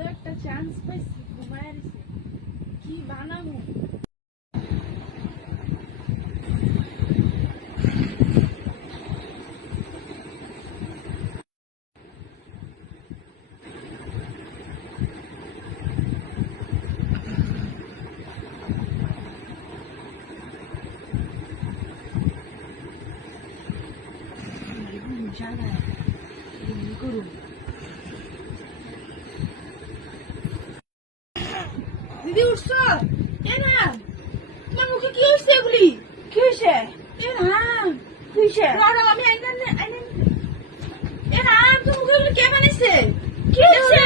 ভালো একটা চান্স পাইছি, ঘুমায় রইছে। কি বানাবো? দিদি উঠছ? এ না, তোমার মুখে কি হয়েছে এগুলি? কি হয়েছে? এ না, কি হয়েছে? আমি এ না, তোমার মুখে এগুলি কে বানাইছে? কি হয়েছে?